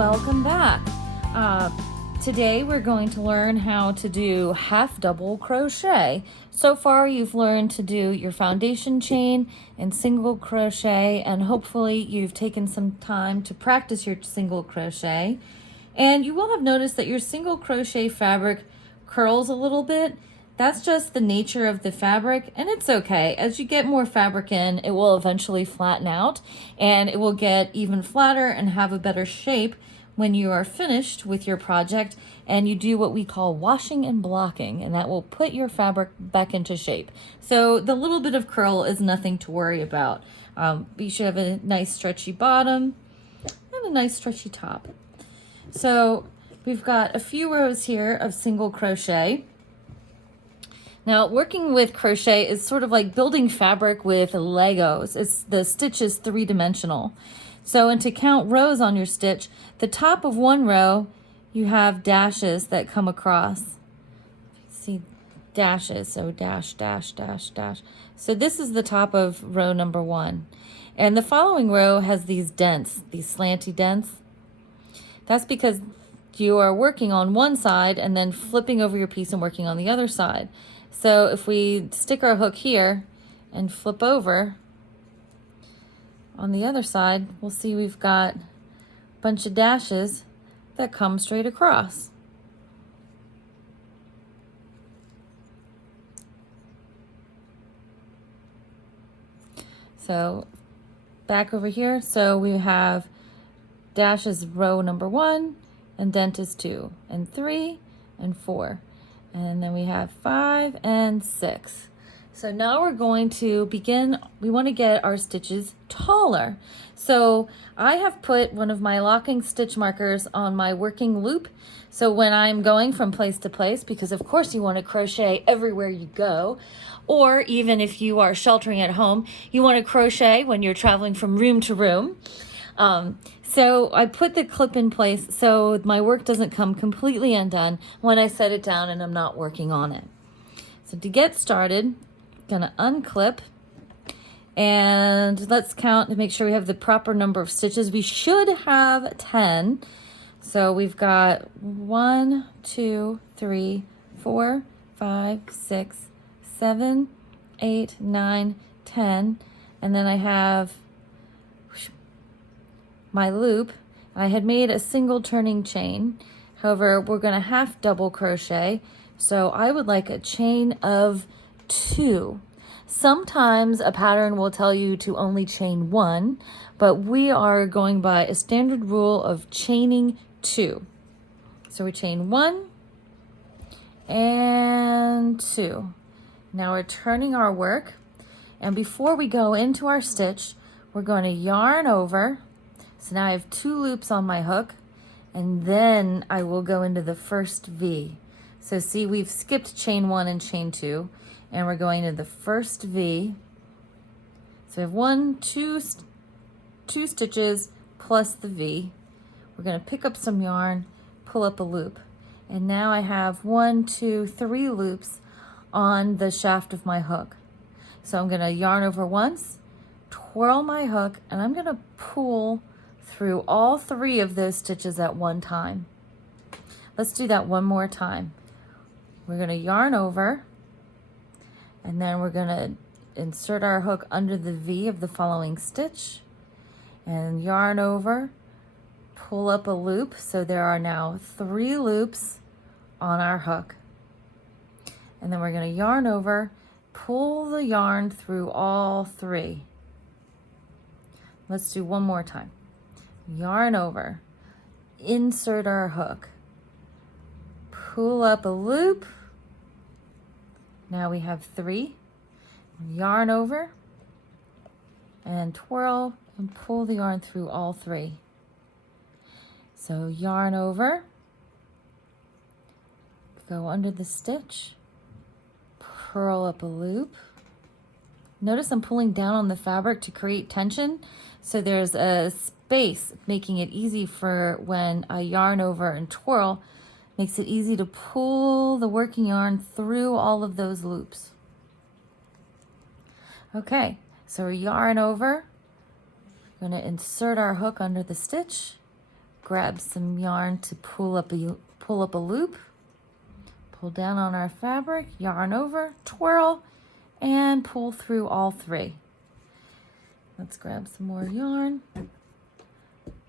welcome back. Today we're going to learn how to do half double crochet. So far you've learned to do your foundation chain and single crochet, and hopefully you've taken some time to practice your single crochet. And you will have noticed that your single crochet fabric curls a little bit. That's just the nature of the fabric, and it's okay. As you get more fabric in, it will eventually flatten out, and it will get even flatter and have a better shape when you are finished with your project and you do what we call washing and blocking, and that will put your fabric back into shape. So the little bit of curl is nothing to worry about. You should have a nice stretchy bottom and a nice stretchy top. So we've got a few rows here of single crochet. Now, working with crochet is sort of like building fabric with Legos. The stitch is three-dimensional. So, and to count rows on your stitch, the top of one row, you have dashes that come across. See, dashes, so dash, dash, dash, dash. So this is the top of row number 1. And the following row has these dents, these slanty dents. That's because you are working on one side and then flipping over your piece and working on the other side. So if we stick our hook here and flip over, on the other side, we'll see we've got a bunch of dashes that come straight across. So back over here, so we have dashes row number 1, and dent is 2, and 3, and 4. And then we have 5 and 6. So now we're going to begin. We want to get our stitches taller. So I have put one of my locking stitch markers on my working loop. So when I'm going from place to place, because of course you want to crochet everywhere you go, or even if you are sheltering at home, you want to crochet when you're traveling from room to room. So I put the clip in place so my work doesn't come completely undone when I set it down and I'm not working on it. So to get started, gonna unclip, and let's count to make sure we have the proper number of stitches. We should have 10. So we've got 1, 2, 3, 4, 5, 6, 7, 8, 9, 10, and then I have my loop. I had made a single turning chain. However, we're going to half double crochet, so I would like a chain of 2. Sometimes a pattern will tell you to only chain 1, but we are going by a standard rule of chaining 2. So we chain 1 and 2. Now we're turning our work, and before we go into our stitch, we're going to yarn over. So now I have 2 loops on my hook, and then I will go into the first V. So see, we've skipped chain 1 and chain 2, and we're going to the first V. So we have 2 stitches plus the V. We're going to pick up some yarn, pull up a loop, and now I have 1, 2, 3 loops on the shaft of my hook. So I'm going to yarn over once, twirl my hook, and I'm going to pull through all 3 of those stitches at one time. Let's do that one more time. We're going to yarn over, and then we're going to insert our hook under the V of the following stitch, and yarn over, pull up a loop. So there are now 3 loops on our hook. And then we're going to yarn over, pull the yarn through all 3. Let's do one more time. Yarn over, insert our hook, pull up a loop. Now we have 3. Yarn over and twirl and pull the yarn through all 3. So yarn over, go under the stitch, purl up a loop. Notice I'm pulling down on the fabric to create tension, so there's a space, making it easy for when I yarn over and twirl, makes it easy to pull the working yarn through all of those loops. Okay, so we yarn over, we're going to insert our hook under the stitch, grab some yarn to pull up a loop. Pull down on our fabric, yarn over, twirl, and pull through all 3. Let's grab some more yarn.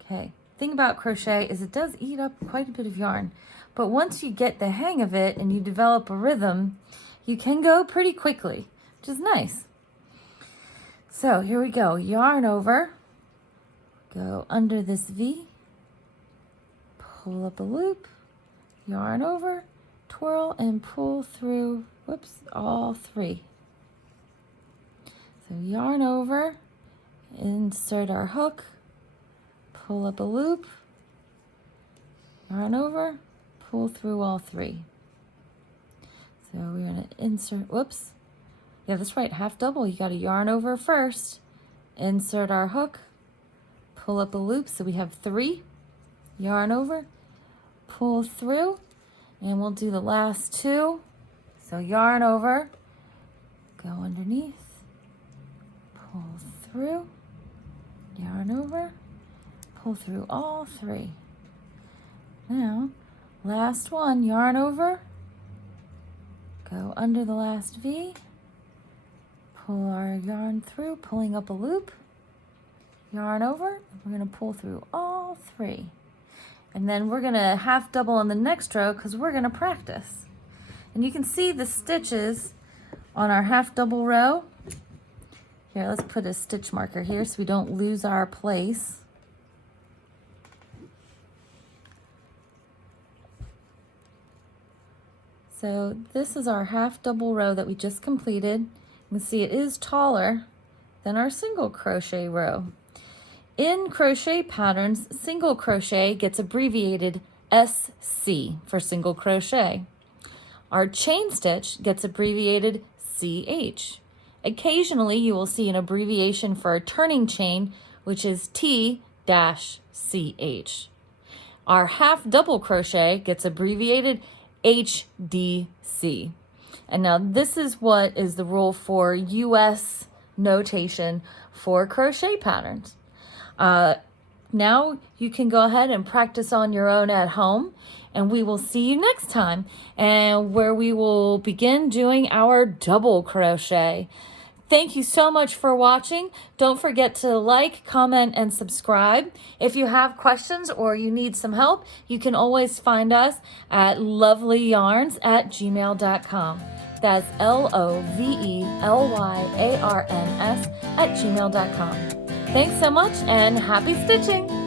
Okay, thing about crochet is it does eat up quite a bit of yarn, but once you get the hang of it and you develop a rhythm, you can go pretty quickly, which is nice. So here we go, yarn over, go under this V, pull up a loop, yarn over, twirl, and pull through, all 3. So yarn over, insert our hook, pull up a loop, yarn over, pull through all 3. So we're going to insert, yeah, that's right, half double. You got to yarn over first, insert our hook, pull up a loop, so we have 3, yarn over, pull through, and we'll do the last 2. So yarn over, go underneath, pull through, yarn over, pull through all 3. Now, last one, yarn over, go under the last V, pull our yarn through, pulling up a loop, yarn over, we're going to pull through all 3. And then we're going to half double on the next row because we're going to practice. And you can see the stitches on our half double row. Here, let's put a stitch marker here so we don't lose our place. So this is our half double row that we just completed. You can see it is taller than our single crochet row. In crochet patterns, single crochet gets abbreviated SC for single crochet. Our chain stitch gets abbreviated CH. Occasionally, you will see an abbreviation for a turning chain, which is T-CH. Our half double crochet gets abbreviated HDC. And now this is what is the rule for US notation for crochet patterns. Now you can go ahead and practice on your own at home, and we will see you next time, and where we will begin doing our double crochet. Thank you so much for watching. Don't forget to like, comment, and subscribe. If you have questions or you need some help, you can always find us at lovelyyarns@gmail.com. That's LOVELYARNS@gmail.com. Thanks so much and happy stitching!